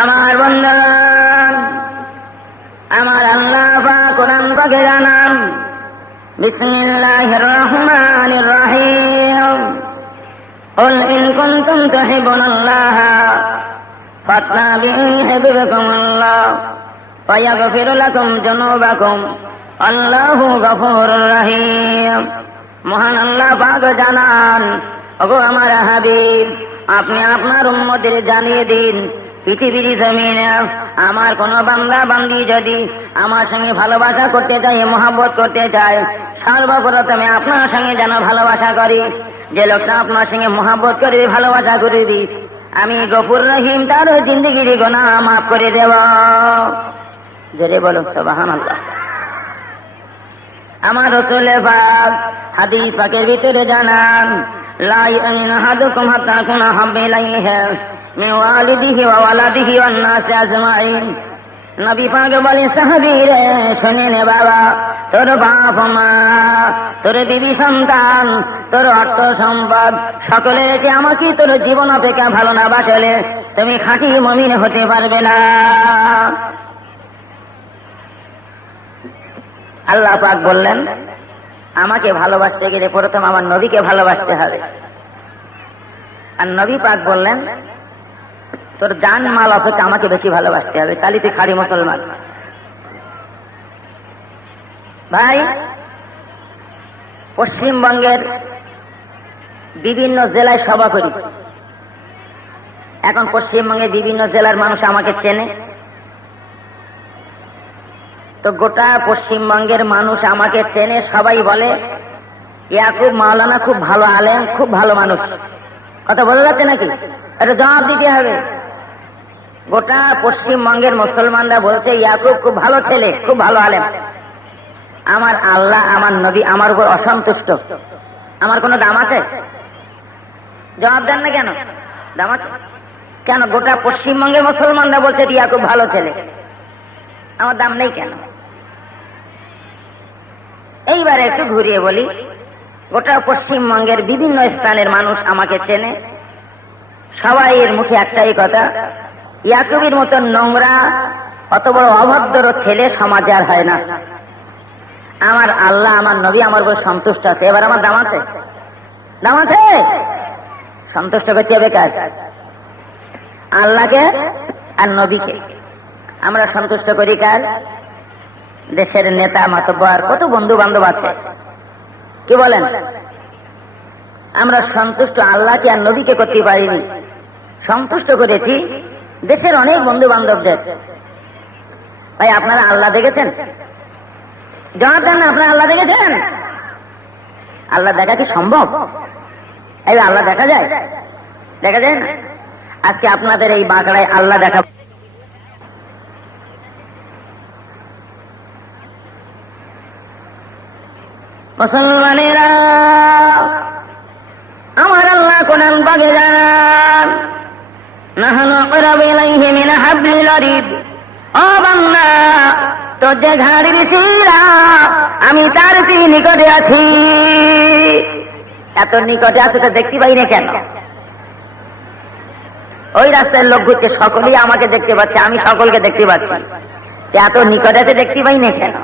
আমার বন্ধন আমার আল্লাহ পা কোরআন পাকে জানান বিসমিল্লাহির রহমানির রহিম قل إن كنتم تحبون الله فاتبعوني يحببكم الله ويغفر لكم ذنوبكم الله غفور رحيم মহান আল্লাহ পাক জানান ওগো আমার হাবিব আপনি আপনার উম্মদের জানিয়ে দিন পৃথিবীর জমিনে আমার কোন বান্দা বান্দি যদি আমার সঙ্গে ভালোবাসা করতে চায়, মহাব্বত করতে চায়, সর্বপ্রথমে আপনার সঙ্গে যেন ভালোবাসা করি, যে লোকটা আপনার সঙ্গে মহাব্বত করে ভালোবাসা করে দিই আমি গফুর রহিম, তার জিন্দগির গোনা মাফ করে দেব। জোরে বলো সবাহান আমার রসুলে পাক হাদিস পাকের ভিতরে জানান লাই আইন হাদুকুম হাত্তা কুনা হাব্বে ইলাইহি। মিন নবী পাক বলে সাহাবী রে শুনে নে বাবা তোর বাপ মা তোর সন্তান তোর অর্থ সম্পদ, সকলে যে আমাকে তোর জীবন অপেক্ষা ভালো না বাঁচলে, তুমি খাঁটি মমিন হতে পারবে না। আল্লাহ পাক বললেন, আমাকে ভালোবাসতে গেলে প্রথম আমার নবীকে ভালোবাসতে হবে। আর নবী পাক বললেন তোর জান মাল অপেক্ষা আমাকে বেশি ভালোবাসতে হবে। তাহলে তুই খালি মুসলমান। ভাই, পশ্চিমবঙ্গের বিভিন্ন জেলায় সভা করি। এখন পশ্চিমবঙ্গের বিভিন্ন জেলার মানুষ আমাকে চেনে। তো গোটা পশ্চিমবঙ্গের মানুষ আমাকে চেনে, সবাই বলে, ইয়াকুব মাওলানা খুব ভালো আলেম, খুব ভালো মানুষ। কথা বোঝা যাচ্ছে নাকি? এটা জবাব দিতে হবে। গোটা পশ্চিমবঙ্গের মুসলমানরা বলছে, ইয়াকুব খুব ভালো ছেলে, খুব ভালো আলেম। আমার আল্লাহ, আমার নবী আমার উপর অসন্তুষ্ট। আমার কোনো দাম আছে? জবাব দেন না কেন? দাম আছে? কেন? গোটা পশ্চিমবঙ্গের মুসলমানরা বলছে ইয়াকুব ভালো ছেলে। আমার দাম নেই কেন? এইবার একটু ঘুরিয়ে বলি। গোটা পশ্চিমবঙ্গের বিভিন্ন স্থানের মানুষ আমাকে চেনে। সবাই এর মুখে একটাই কথা ইয়াকুবির মতন নোংরা অত বড় অভদ্র ছেলে সমাজে আর হয় না। আমার আল্লাহ, আমার নবী, আমার উপর সন্তুষ্ট আছে। এবার আমার দাম আছে। দাম আছে? সন্তুষ্ট করতে হবে কাজ আল্লাহকে আর নবীকে। আমরা সন্তুষ্ট করি কাজ দেশের নেতা, মাতব্বর, কত বন্ধু বান্ধব আছে। কি বলেন? আমরা সন্তুষ্ট আল্লাহকে আর নবীকে করতে পারিনি। সন্তুষ্ট করেছি দেশের অনেক বন্ধু বান্ধবদের ভাই, আপনারা আল্লাহ দেখেছেন? জবাব দেন আপনারা আল্লাহ দেখেছেন? আল্লাহ দেখা কি সম্ভব? এই আল্লাহ দেখা যায়। দেখা যায় না? আজকে আপনাদের এই বাঁকড়ায় আল্লাহ দেখা মুসলমানেরা, আমার আল্লাহ কোরআন পাকে জানান আমি তার কি নিকটে আছি। এত নিকটে আছে তো দেখতে পাই না কেন? ওই রাস্তার লোক ঘুরছে, সকলেই আমাকে দেখতে পাচ্ছে, আমি সকলকে দেখতে পাচ্ছি। এত নিকটে দেখতে পাই না কেন?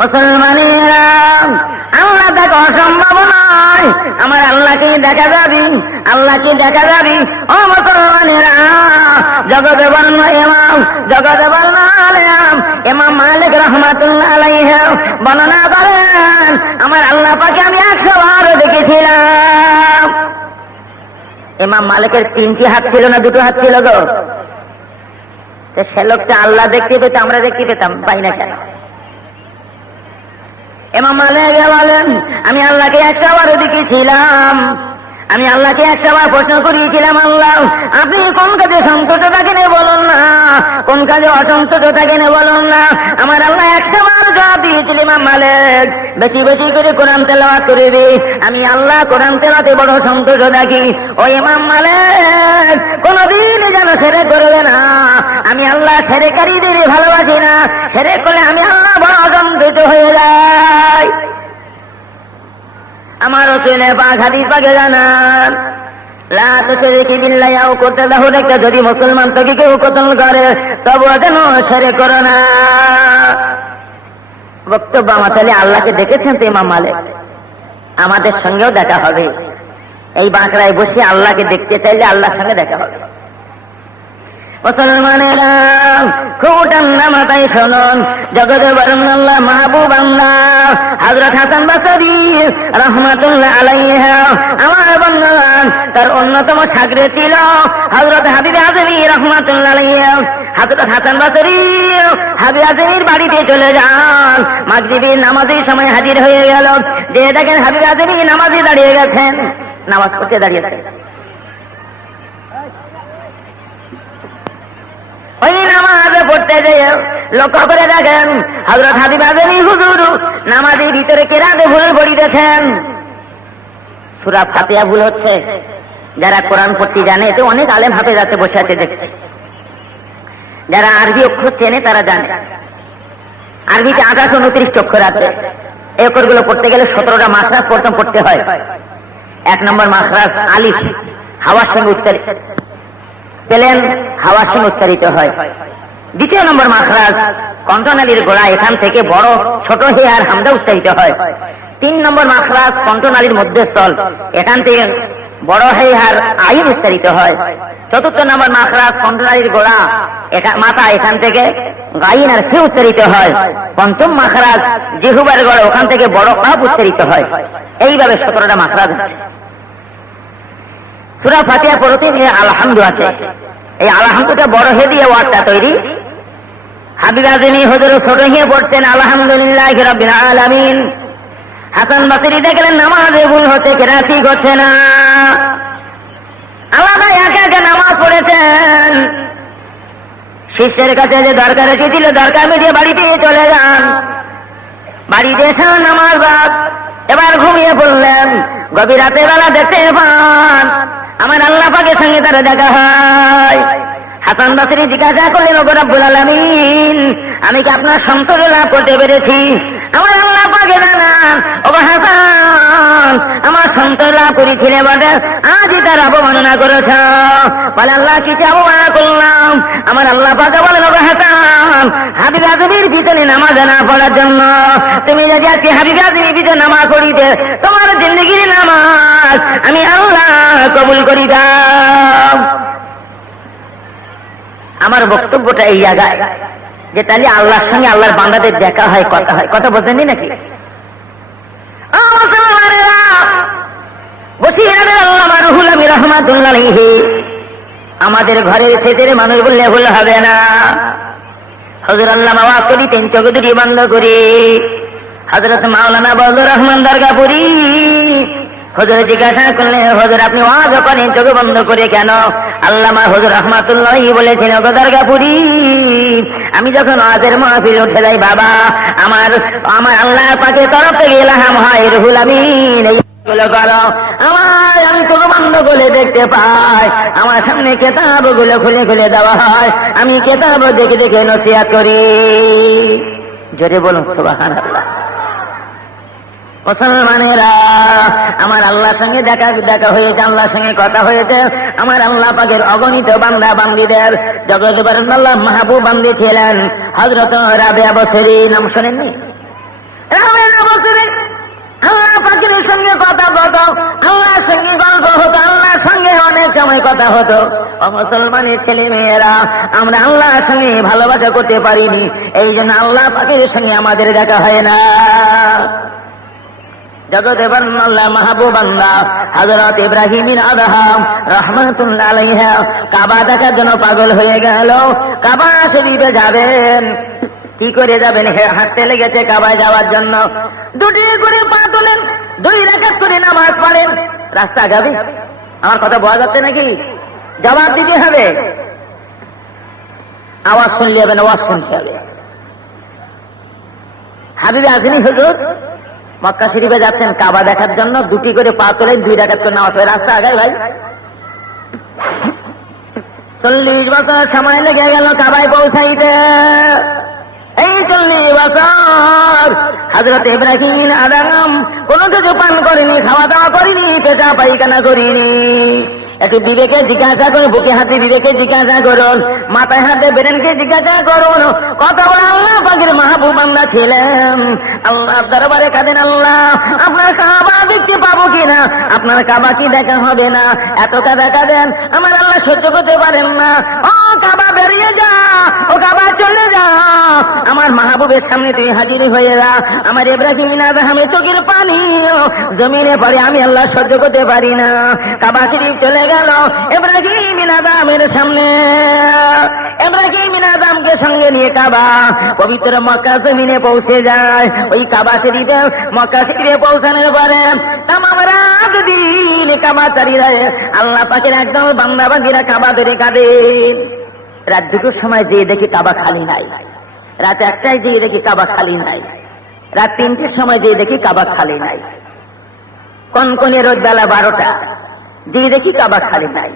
মুসলমানেরা, আল্লাহ দেখা অসম্ভব নয়। আমার আল্লাহকে দেখা যাবি? আল্লাহকে দেখা যাবি? ও মুসলমানেরা, জগতে বর্ণ এমাম জগতে বর্ণ আলেম এমাম মালিক রহমাতুল্লাহ আলাইহ বর্ণনা করেন, আমার আল্লাহ পাকে আমি একশো দেখেছিলাম। এমাম মালিকের তিনটি হাত ছিল না, দুটো হাত ছিল গো? সে লোকটা আল্লাহ দেখতে পেতাম আমরা দেখতে পেতাম, পাই না কেন? এমাম মালে বলেন আমি আল্লাহকে একটা বার দেখেছিলাম। আমি আল্লাহকে একটা বার প্রশ্ন করিয়েছিলাম, আল্লাহ, আপনি কোন কাজে সন্তোষ থাকেন বলুন না? কোন কাজে অসন্তোষ থাকেন বলুন না? আমার আল্লাহ একটা বার জবাব দিয়েছিল ইমাম মালিক। বেশি বেশি করে কোরআন তেলাওয়াত করে দি। আমি আল্লাহ কোরআন তেলাতে বড় সন্তোষ থাকি ও ইমাম মালিক কোনদিন যেন ছেড়ে করবে না। আমি আল্লাহ ছেড়ে কারিদের ভালোবাসি না। ছেড়ে করে আমি আল্লাহ বড় অসন্তুষ্ট হয়ে যাই। আমার ওখানে বাঘ হাদিস পাকে জানান যদি মুসলমান তোকে কেউ কতল করে তবু যেন সেরে করো না। বক্তব্য আমার তাহলে আল্লাহকে দেখেছেন তো ইমাম মালিক? আমাদের সঙ্গেও দেখা হবে। এই বাঁকড়ায় বসে আল্লাহকে দেখতে চাইলে আল্লাহর সঙ্গে দেখা হবে। আল্লাহ আমার তার অন্যতম ছাত্র ছিল হজরত হাবিব আজমি রহমাতুল্লাহ হজরত হাসান বাসরি, হাবিব আজমির বাড়িতে চলে যান। মাগরিবির নামাজের সময় হাজির হয়ে গেল। যে দেখেন হাবিব আজমি নামাজে দাঁড়িয়ে গেছেন, নামাজ পড়তে দাঁড়িয়েছেন ওই নামাজে পড়তে যেয়ে লক্ষ্য করে দেখেন হজরত হাবিব আজমি হুজুর নামাজের ভিতরে কেরাতে ভুল পড়িতেছেন সুরা ফাতিয়া ভুল হচ্ছে। যারা কোরআন পড়তে জানে, এতে অনেক আলেম হাতে যাতে বসে আছে দেখছে যারা আরবি অক্ষর চেনে, তারা জানে। আরবিতে আঠাশ উনত্রিশ অক্ষর আছে। এই অক্ষরগুলো পড়তে গেলে সতেরোটা মাসরাস প্রথম পড়তে হয়। এক নম্বর মাসরাস আলিফ, হাওয়ার সঙ্গে উচ্চারিত। পেলেন হাওয়ার সঙ্গে উচ্চারিত হয়। দ্বিতীয় নম্বর মাখরাজ, কণ্ঠনালীর গোড়া এখান থেকে বড়, ছোট হে আর হামদা উচ্চারিত হয়। তিন নম্বর মাখরাজ, কণ্ঠনালীর মধ্যস্থল, এখান থেকে বড় হে আর উচ্চারিত হয়। চতুর্থ নম্বর মাখরাজ, কণ্ঠনালীর গোড়া মাথা এখান থেকে গাইন আর ফি উচ্চারিত হয়। পঞ্চম মাখরাজ, জিহুবার গড় ওখান থেকে বড় কাপ উচ্চারিত হয়। এইভাবে সতেরোটা মাখরাজ সুরা ফাতিহা পড়তে গিয়ে আলহামদু আছে। এই আলহামদুটা বড় হয়ে দিয়ে ওয়ার্ডটা তৈরি। হাবিব আজমি হুজুর ছোট হয়ে পড়ছেন, আলহামদুলিল্লাহ রাব্বিল আলামিন। হাসান বাসরি দেখলেন নামাজে ভুল হতে কেরাতি করছে না? আলাদা একা একা নামাজ পড়েছেন। শিষ্যের কাছে যে দরকার এসেছিল, দরকার মিটিয়ে বাড়িতে চলে যান। বাড়িতে এসে নামাজ বাদ, এবার ঘুমিয়ে পড়লেন। গভীর রাতের বেলা দেখতে পান। আমার আল্লাহ পাকের সঙ্গে তারা দেখা হয়। হাসান বাসরি জিজ্ঞাসা করলেন, ওগো রব্বুল আলামিন, আমি কি আপনার সন্তোষ লাভ করতে পেরেছি? আমার আল্লাহ পাকে জানান ওগো হাসান, আমার বটে আজই তার করেছ। বলে, আল্লাহ, কিছু করলাম। আমার আল্লাহ পাকে বলেন ওগো হাসান ভিতরে নামাজ না পড়ার জন্য। তুমি যদি আজকে হাবিব আজমির ভিতরে নামাজ তোমার জিন্দগির নামাজ আমি আল্লাহ কবুল করি দাও। আমার বক্তব্যটা এই জায়গায়। যে তাহলে আল্লাহর সঙ্গে আল্লাহর বান্দাদের দেখা হয়, কথা হয়। কথা বোঝেনি নাকি? আমাদের ঘরের ছেদের মানুষ বললে ভুল হবে না। হজর আল্লাহ মাওয়া করি চোখ দুটি বন্ধ করি। হজরত মাওলানা বজর রহমান দরগাপুরি হজর জিজ্ঞাসা করলে হজর, আপনি ওয়াজ করেন, চোখ বন্ধ করে কেন? আল্লামা হজর রহমাতুল্লাহ বলেছেন, ওগো দরগাপুরি, আমি যখন ওয়াজের মাহফিল উঠে যাই, বাবা, আমার আমার আল্লাহ পাকে তরফ থেকে এলাহাম হয় রুহুল আমিন আমার আমি চোখ বন্ধ করে দেখতে পাই, আমার সামনে কেতাবগুলো খুলে খুলে দেওয়া হয়, আমি কেতাব দেখে দেখে নসিয়া করি। জোরে বলুন সুবাহান আল্লাহ মুসলমানেরা আমার আল্লাহর সঙ্গে দেখা দেখা হয়েছে, আল্লাহর সঙ্গে কথা হয়েছে। আমার আল্লাহ পাকের অগণিত বান্দা, বান্দিদের জগৎ আল্লাহ মাহবুব বান্দি ছিলেন। হজরত রাবে বসরি নাম শোনেননি? আল্লাহ পাকের সঙ্গে কথা কত আল্লাহর সঙ্গে গল্প হতো, আল্লাহর সঙ্গে অনেক সময় কথা হতো। মুসলমানের ছেলে মেয়েরা আমরা আল্লাহর সঙ্গে ভালোবাসা করতে পারিনি এই জন্য আল্লাহ পাকের সঙ্গে আমাদের দেখা হয় না। জগতে হযরত ইব্রাহিমের আদহাম রহমাতুল্লাহ কাবা দেখার জন্য পাগল হয়ে গেল। কাবা শরীফে যাবেন। কি করে যাবেন? হে, হাঁটতে লেগেছে কাবায় যাওয়ার জন্য। দুটি করে পা তোলেন, দুই রাকাত করে নামাজ পড়েন। রাস্তা যাবে আমার কথা বোঝা যাচ্ছে নাকি? জবাব দিতে হবে। আওয়াজ শুনলে হবে না আওয়াজ শুনতে হবে। হাবিবে আসেনি হুজুর? মক্কা শরীফে যাচ্ছেন, কাবা দেখার জন্য দুটি করে পা তোলেন দুই ডাকাত করে নামাজ পড়ে। রাস্তা আগে ভাই। চল্লিশ বছর সময় লেগে গেল কাবায় পৌঁছাইতে। এই চল্লিশ বছর হাজরত ইব্রাহিম আদাম কোনো কিছু পান করিনি খাওয়া দাওয়া করিনি পেটা পাইখানা করিনি। একটু বিবেকে জিজ্ঞাসা করুন, বুকে হাতে বিবেকে জিজ্ঞাসা করুন, মাথায় হাতে বেরেনকে জিজ্ঞাসা করুন, কত বড় আল্লাহ পাখির মাহবুব আমরা ছিলেন আল্লাহ, দরবারে কাঁদেন আল্লাহ, আপনার কাবা দেখতে পাবো কিনা? আপনার কাবা কি দেখা হবে না? এত কাদা কাঁদেন, আমার আল্লাহ সহ্য করতে পারেন না। ও কাবা বেরিয়ে যা ও কাবা চলে যা আমার মাহবুবের সামনে তুই হাজির হয়ে যা আমার ইব্রাহিম নাজাহামে চোখের পানি। জমিনে পড়ে আমি আল্লাহ সহ্য করতে পারি না। কাবা শরীফ চলে গেল। ইব্রাহিম নাজামের সামনে। ইব্রাহিম নাজামকে সঙ্গে নিয়ে কাবা। পবিত্র মক্কা জমিনে পৌঁছে যায়। ওই কাবা শরীফে, মক্কা শরীফে পৌঁছানোর পরে তামাম রাত দিন কাবা চারিরা আল্লাহ পাকের একদম বান্দা বান্দিরা কাবা ধরে কাঁদেন রাত দুটোর সময় যেয়ে দেখি কাবা খালি নাই। রাত একটায় যেয়ে দেখি কাবা খালি নাই। রাত তিনটের সময় যেয়ে দেখি কাবা খালি নাই। কনকনে রোদ বেলা বারোটা, যেয়ে দেখি কাবা খালি নাই।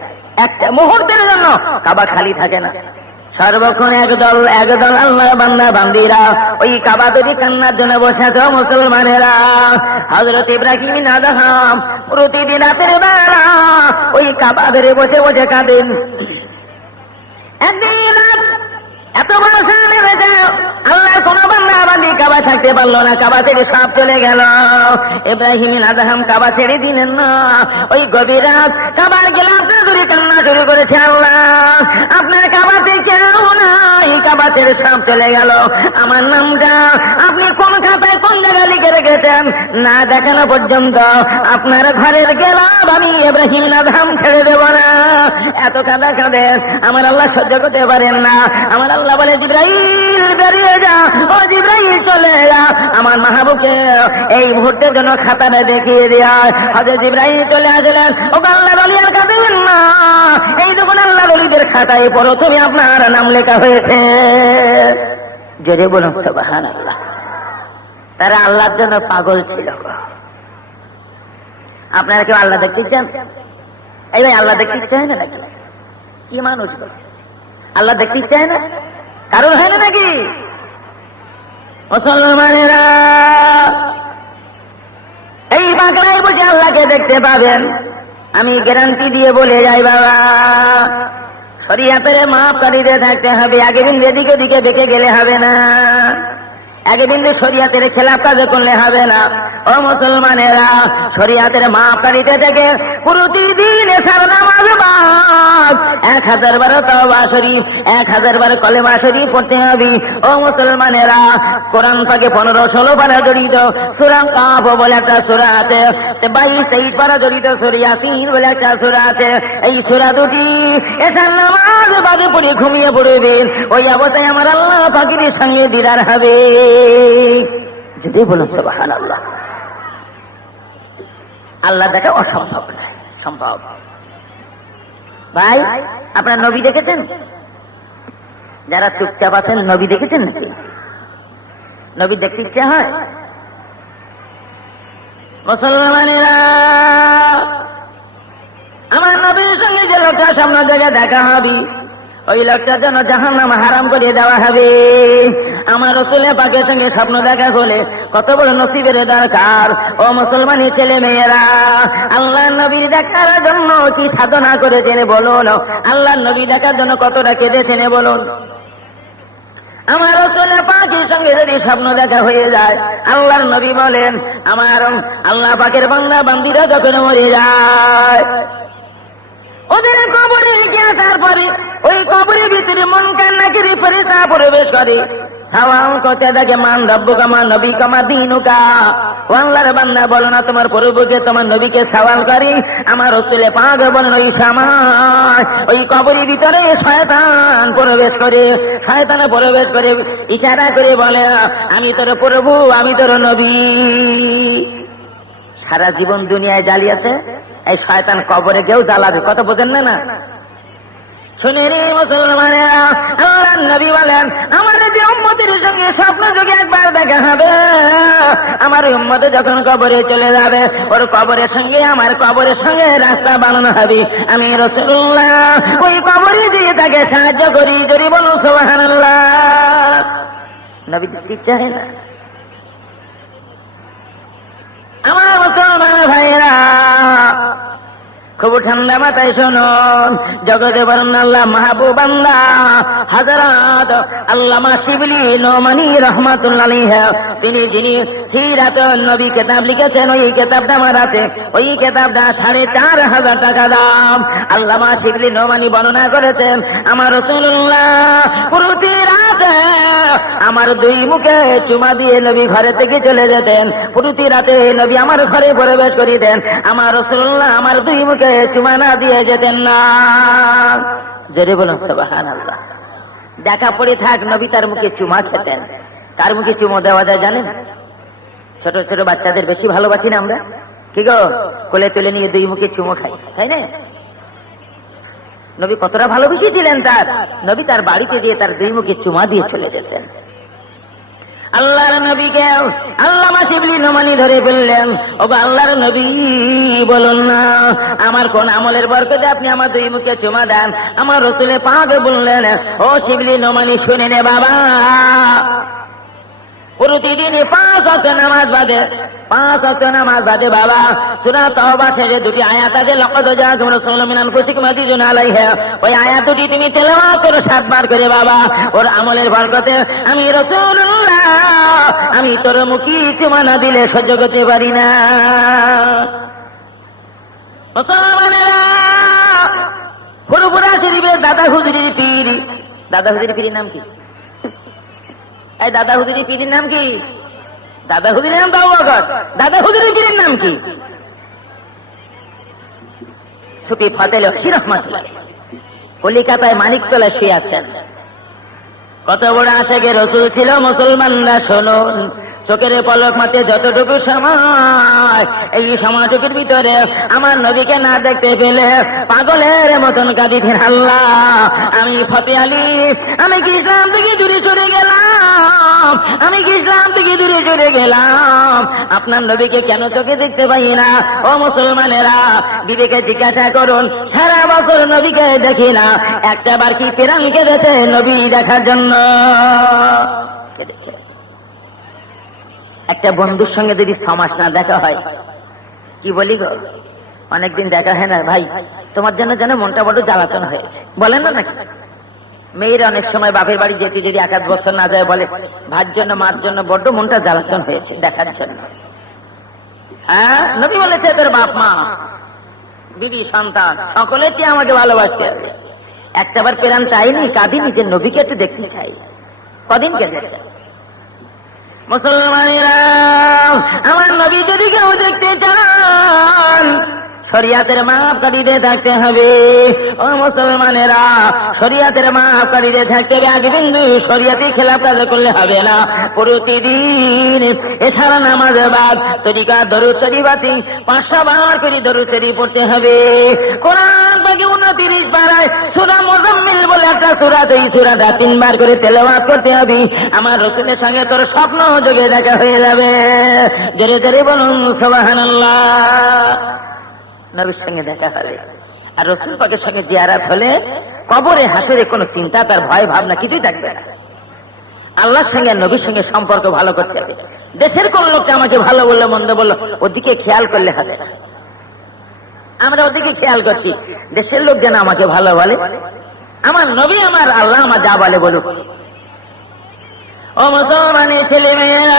একটা মুহূর্তের জন্য কাবা খালি থাকে না। সর্বক্ষণ একদল একদল আল্লাহ বান্দা, বান্দিরা ওই কাবা তৈরি কান্নার জন্য বসে আছে মুসলমানেরা। হজরত ইব্রাহিম নাদাহাম প্রতিদিন রাতের বেলা ওই কাবা ধরে বসে বসে কাঁদেন। একদিন এত বড় সামনে হয়েছে আল্লাহর বান্দি কাবা থাকতে পারল না, কাবা থেকে সাপ চলে গেল। আদাহাম কাবা ছেড়ে দিলেন না। ওই গভীর কাবার ধরে কান্না শুরু করেছে আল্লাহ। আপনার কাবাতে কেউ নাই সাপ চলে গেল। আমার আপনি কোন খাতায় কোন জায়গায় লিখে রেখেছেন? না দেখানো পর্যন্ত আপনার ঘরের গেলাম আমি ইব্রাহিম আদাহাম ছেড়ে দেব না। এত কাঁদা কাঁদে, আমার আল্লাহ সহ্য করতে পারেন না। আমার আল্লাহ বলে, জিব্রাইল, বেরিয়ে যা। ও জিব্রাইল, চলে যা। আমার মাহবুবকে এই মুহূর্তের জন্য খাতাটা দেখিয়ে দেয়া হজরত জিব্রাইল চলে আসলেন। ও আল্লাহ বলি আর কাঁদেন না। এই যখন আল্লাহ বলিদের খাতায় পড়ো, তুমি আপনার নাম লেখা হয়েছে। জেরে বলুন সুবহান আল্লাহ তারা আল্লাহর জন্য পাগল ছিল আপনারা কেউ আল্লাহ দেখতে চান? এই ভাই, আল্লাহ দেখতে চায় না কি মানুষ আল্লাহ দেখতে চায় না? কারণ হয় না নাকি? মুসলমানেরা, এই বাংলায় বসে আল্লাহকে দেখতে পাবেন। আমি গ্যারান্টি দিয়ে বলে যাই বাবা। শরিয়াতের মাপ কাটিতে থাকতে হবে আগের দিন এদিকে দিকে দেখে গেলে হবে না। আগে দিন শরিয়াতের খেলাফ কাজ করলে হবে না। ও মুসলমানেরা, শরিয়াতের মাপ কাটিতে থেকে প্রতিদিন এসার নামাজ বাদ। এক হাজার বার তওবা শরীফ, এক হাজার বার কলেমা শরীফ পড়তে হবে। ও মুসলমানেরা, কোরআন পাকে পনেরো ষোলো পারা জড়িত সুরাম কাপ বলে একটা সুরা আছে, বাইশ তেইশ পারা জড়িত সুরিয়া তিন বলে একটা সুরা আছে। এই সুরা দুটি এসার নামাজ বাদে পড়ে ঘুমিয়ে পড়বেন। ওই অবস্থায় আমার আল্লাহ পাখির সঙ্গে দিদার হবে। যদি বলুন সুবহান আল্লাহ আল্লাহ দেখা অসম্ভব নয় সম্ভব। ভাই, আপনার নবী দেখেছেন? যারা চুপচাপ আছেন, নবী দেখেছেন নাকি? নবী দেখতে ইচ্ছা হয়? মুসলমানেরা, আমার নবীর সঙ্গে যে লোকটা সামনে জায়গায় দেখা হবে ওই লোকটার জন্য জাহান নাম হারাম করে দেওয়া হবে। আমার রসুলের পাকের সঙ্গে স্বপ্ন দেখা হলে কত বড় নসিবের দরকার। ও মুসলমানি ছেলে মেয়েরা আল্লাহ নবীর দেখার জন্য কি সাধনা করেছেন বলুন? আল্লাহ নবী দেখার জন্য কতটা কেঁদেছেন বলুন? আমার রসুল পাখির সঙ্গে যদি স্বপ্ন দেখা হয়ে যায়, আল্লাহর নবী বলেন, আমার আল্লাহ পাকের বাংলা বান্দিরা যখন মরে যায়। ওদের কবরে গিয়ে তারপরে ওই কবরের ভিতরে মন কান্না করে ফেরেশতা প্রবেশ করে। সালাম করতে দেখে মান রব্বুকা মান নবী কামা দিনুকা আল্লাহর বান্দা বলো, না, তোমার প্রভুকে, তোমার নবীকে সওয়াল করি। আমার রসুলে পাক বলেন ওই সামার ওই কবরের ভিতরে শয়তান প্রবেশ করে। শয়তানে প্রবেশ করে, ইশারা করে বলে, আমি তোর প্রভু, আমি তোর নবী। সারা জীবন দুনিয়ায় জ্বালিয়েছে। এই শয়তান কবরে কেউ জ্বালাবে, কত বোঝেন না না? শুনে রে মুসলমানেরা, আল্লাহ নবী বলেন আমার যে উম্মতের সঙ্গে, স্বপ্ন যুগে একবার দেখা হবে। আমার উম্মতে যখন কবরে চলে যাবে, ওর কবরের সঙ্গে, আমার কবরের সঙ্গে রাস্তা বানানো হবে। আমি রসুল্লাহ, ওই কবরে দিয়ে তাকে সাহায্য করি যদি বলুন সোহান নবী দেখতে চায় না। আমার মুসলমান ভাইরা খুব ঠান্ডা মাথায় শুনুন জগতে বরণ আল্লাহ, মাহবুব আল্লাহ হাজারাত আল্লামা শিবলি নোমানি রহমাতুল্লাহ তিনি, যিনি সিরাত নবী কেতাব লিখেছেন, ওই কেতাবটা আমার আছে। ওই কেতাবটা সাড়ে চার হাজার টাকা দাম। আল্লামা শিবলি নোমানি বর্ণনা করেছেন, আমার রসুল্লাহ প্রতি রাতে আমার দুই মুখে চুমা দিয়ে নবী ঘরে থেকে চলে যেতেন। প্রতি রাতে নবী আমার ঘরে প্রবেশ করিতেন। আমার রসুল্লাহ আমার দুই মুখে চুমা দিয়ে যেতেন না। জোরে বলুন সবাহান আল্লাহ দেখা পড়ে থাক, নবী তার মুখে চুমা খেতেন। কার মুখে চুমো দেওয়া যায় জানেন? ছোট ছোট বাচ্চাদের বেশি ভালোবাসি না আমরা। কি গো, কোলে তুলে নিয়ে দুই মুখে চুমো খাই, তাই না? নবী কতটা ভালোবেসেছিলেন তার। নবী তার বাড়িতে দিয়ে তার দুই মুখে চুমা দিয়ে চলে যেতেন। আল্লাহর নবীকে আল্লাহ শিবলি নমানি ধরে ফেললেন ও আল্লাহর নবী, বলুন না, আমার কোন আমলের বরকতে আপনি আমার দুই মুখে চুমা দেন? আমার রসুলে পাকে বললেন, ও শিবলি নমানি, শুনে নে বাবা। প্রতিদিন পাঁচ অত নামাজ বাদে পাঁচ অত নামাজ বাদে বাবা। সুরা তহবা শেষে দুটি আয়াত আছে লকত যা তোমরা ষোলো মিনান কুচিক মাদি জুন আলাই হ্যাঁ ওই আয়াত দুটি তুমি তেলাওয়া করো সাতবার করে বাবা। ওর আমলের বরকতে আমি রসুল্লাহ আমি তোর মুখী চুমা দিলে সহ্য করতে পারি না। মুসলমানেরা, ফুরফুরা শরীফের দাদা হুজুরির পীর। দাদা হুজুরির পীরের নাম কি? এই দাদা হুজুরি পীরের নাম কি? দাদা হুজুরের নাম দাও আগত দাদা হুজুরি পীরের নাম কি? সুপি ফতেল হসি রহমান কলিকাতায় মানিকতলা শুয়ে আছেন। কত বড় আশেকে রসুল ছিল মুসলমানরা, শুনুন। চোখের পলক মাতে যতটুকু সময়, এই সময়টুকুর ভিতরে আমার নবীকে না দেখতে পেলে পাগলের মতন কাঁদিতেন আল্লাহ। আমি ফতে আলী, আমি কি ইসলাম থেকে দূরে সরে গেলাম? আমি কি ইসলাম থেকে দূরে সরে গেলাম? আপনার নবীকে কেন চোখে দেখতে পাই না? ও মুসলমানেরা, বিবেকে জিজ্ঞাসা করুন, সারা বছর নবীকে দেখি না। একটা বার কি পেরান কেঁদেছে নবী দেখার জন্য? কেঁদেছে। একটা বন্ধুর সঙ্গে যদি সমাজ না দেখা হয়, কি বলি গো? অনেকদিন দেখা হয় না ভাই। তোমার জন্য যেন মনটা বড় জ্বালাতন হয়েছে। বলেন না নাকি? মেয়েরা অনেক সময় বাপের বাড়ি যেতে যদি এক বছর না যায় বলে। ভার জন্য, মার জন্য বড্ড মনটা জ্বালাতন হয়েছে দেখার জন্য। হ্যাঁ? নবী বলেছে, তোর বাপ মা, বিবি, সন্তান সকলে কি আমাকে ভালোবাসতে হবে একটাবার পেরান চাইনি, কাঁদিনি যে নবীকে একটু দেখতে চাই। কদিন কেটেছে? মুসলমানেরা আমার নবীকে দিকেও দেখতে চান। শরিয়াতের মাপ কাটিতে থাকতে হবে। ও মুসলমানেরা, শরিয়াতের মাপ কাটিতে থাকতে হবে। আগে বিন্দু শরিয়াতে খেলাপ কাজ করলে হবে না। প্রতিদিন এছাড়া নামাজ বাদ তরিকা দরুদ শরীফাতি পাঁচশো বার করে দরুদ শরীফ পড়তে হবে। কোরআন থেকে উনতিরিশ পাড়ায় সুরা মোজাম্মিল বলে একটা সুরা এই সুরাটা তিনবার করে তেলাওয়াত করতে হবে। আমার রসুলের সঙ্গে তোর স্বপ্ন যোগে দেখা হয়ে যাবে। জোরে জোরে বলুন সোবাহান্লাহ নবীর সঙ্গে দেখা হবে। আর রসুল পাকের সঙ্গে জিয়ারাত হলে কবরে হাসরে কোনো চিন্তা, তার ভয়, ভাবনা কিছুই থাকবে না। আল্লাহর সঙ্গে নবীর সঙ্গে সম্পর্ক ভালো করতে হবে। দেশের কোন লোকটা আমাকে ভালো বলল, মন্দ বলল, ওদিকে খেয়াল করলে হবে না। আমরা ওদিকে খেয়াল করছি, দেশের লোক যেন আমাকে ভালো বলে। আমার নবী, আমার আল্লাহ, আমার যা বলে বলুক। ও মুসলমানের ছেলে মেয়েরা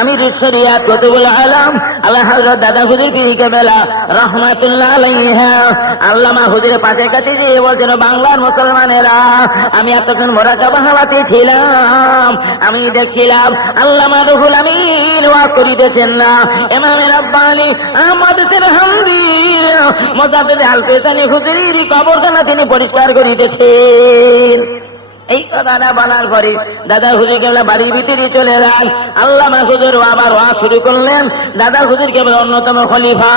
আমি শরিয়াত কতগুলো আলাম? আল্লাহ হযরত দাদা হুজুর পীর কেবেলা রহমাতুল্লাহ আলাইহা আল্লামা হুজুরের পাশে কাছে যে বলছেন, বাংলার মুসলমানেরা, আমি এতক্ষণ মোরাকাবা হাওয়াতে ছিলাম। আমি দেখছিলাম আল্লামা রুহুল আমিন ওয়া করিতেছেন না। ইমামে রাব্বানি, আহমদ তিরহামদির মজাদাতে আলফেসানি হুজুরের কবরখানা তিনি পরিষ্কার করিতেছেন। এই কথাটা বলার পরে দাদা হুজুর কেবল বাড়ির ভিতরে চলে যান আল্লাহ হুজুর আবার ওয়া শুরু করলেন। দাদা হুজুর কেবল অন্যতম খলিফা।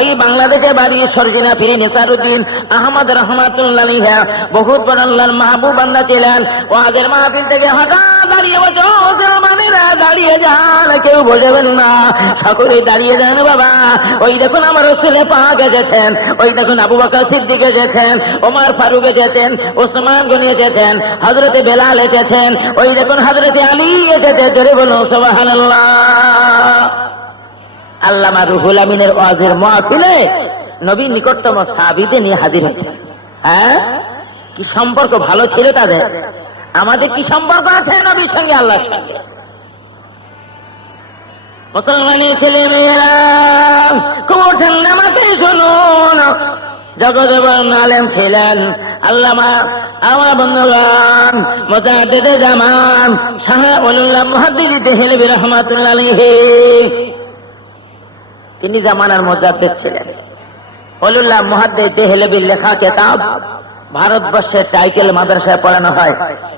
ওই বাংলাদেশে বাড়ি সরজিনা ফিরি নেসারুদ্দিন আহমদ রহমাতুল্লাহ বহুত বড় আল্লাহর মাহবুব বান্দা ছিলেন। ও আগের মাহফিল থেকে হঠাৎ হজরতে বেলাল এসেছেন, ওই দেখুন হজরতে আলী এসেছে, জোরে বলুন সোবাহান আল্লামা রুহুল আমিনের ওয়াজের মহাফিলে নবী নিকটতম সাবিতে নিয়ে হাজির হয়েছে হ্যাঁ? কি সম্পর্ক ভালো ছিল তাদের? আমাদের কি সম্পর্ক আছে নবীর সঙ্গে আল্লাহর সঙ্গে? মুসলমানের ছেলে মেয়েরা ঠান্ডা শুনুন জগৎ আলেম ছিলেন, আল্লামা আমার বন্ধুগণ, মোজাদ্দেদে জামান, শাহ ওলুল্লাহ মুহাদ্দিদ দেহলবি রহমাতুল্লাহ তিনি জামানার মোজাদ্দেদ ছিলেন। ওলুল্লাহ মুহাদ্দিদ দেহলবির লেখা কেতাব, ভারতবর্ষের টাইটেল মাদ্রাসায় পড়ানো হয়।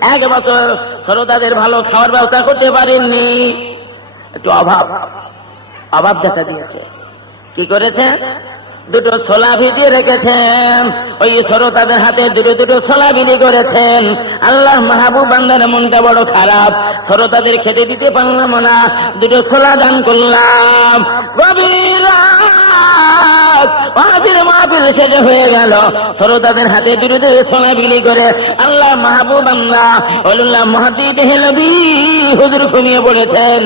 এক বছর শ্রোতাদের ভালো খাওয়ার ব্যবস্থা করতে পারেননি। একটু অভাব। অভাব দেখা দিয়েছে। কি করেছেন দুটো ছোলা ভিজিয়ে রেখেছেন। ওই শ্রোতাদের হাতে দুটো দুটো ছোলা বিলি করেছেন। আল্লাহ মাহবুব বান্দার মনটা বড় খারাপ। সরো তাদের খেতে দিতে পারলাম না। দুটো ছোলা দান করলাম। মাহফিল শেষ হয়ে গেল। শ্রোতাদের হাতে দুটো ছোলা বিলি করে আল্লাহ মাহবুব আল্লাহ মহাদিদ হেলবি হুজুর ঘুমিয়ে পড়েছেন।